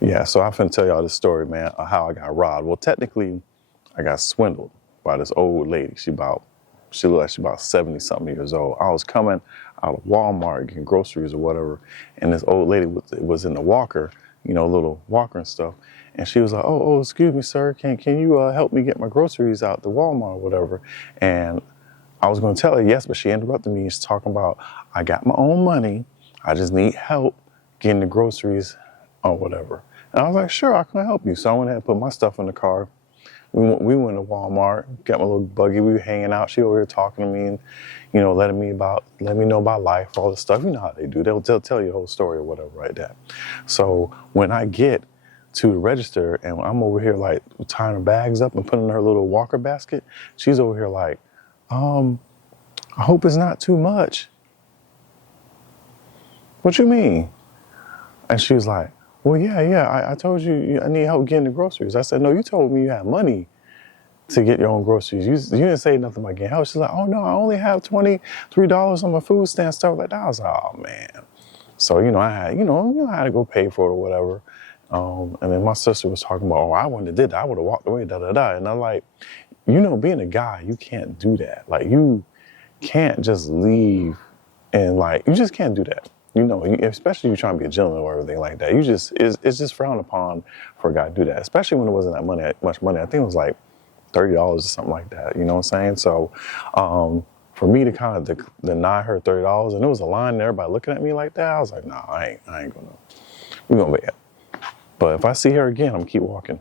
Yeah, so I'm finna tell y'all this story, man, of how I got robbed. Well, technically, I got swindled by this old lady. She looked like she about 70 something years old. I was coming out of Walmart getting groceries or whatever, and this old lady was in the walker, little walker and stuff. And she was like, "Oh, excuse me, sir. Can you help me get my groceries out the Walmart or whatever?" And I was going to tell her yes, but she interrupted me. She's talking about, "I got my own money. I just need help getting the groceries or whatever." And I was like, "Sure, I can help you." So I went ahead and put my stuff in the car. We went to Walmart, got my little buggy. We were hanging out. She over here talking to me and, letting me know about life, all this stuff. You know how they do. They'll tell you the whole story or whatever like that. So when I get to the register and I'm over here like tying her bags up and putting in her little walker basket, she's over here like, "I hope it's not too much." "What you mean?" And she was like, "Well, yeah, I told you I need help getting the groceries." I said, "No, you told me you had money to get your own groceries. You didn't say nothing about getting help." She's like, "Oh, no, I only have $23 on my food stamp," stuff like that. I was like, "Oh, man." So, I had, I had to go pay for it or whatever. And then my sister was talking about, "Oh, I wouldn't have did that. I would have walked away, da-da-da." And I'm like, being a guy, you can't do that. Like, you can't just leave and, like, you just can't do that. Especially you trying to be a gentleman or everything like that. It's just frowned upon for a guy to do that, especially when it wasn't that much money. I think it was like $30 or something like that. You know what I'm saying? So for me to kind of deny her $30, and there was a line and everybody looking at me like that, I was like, "Nah, I ain't gonna. We're gonna wait." But if I see her again, I'm gonna keep walking.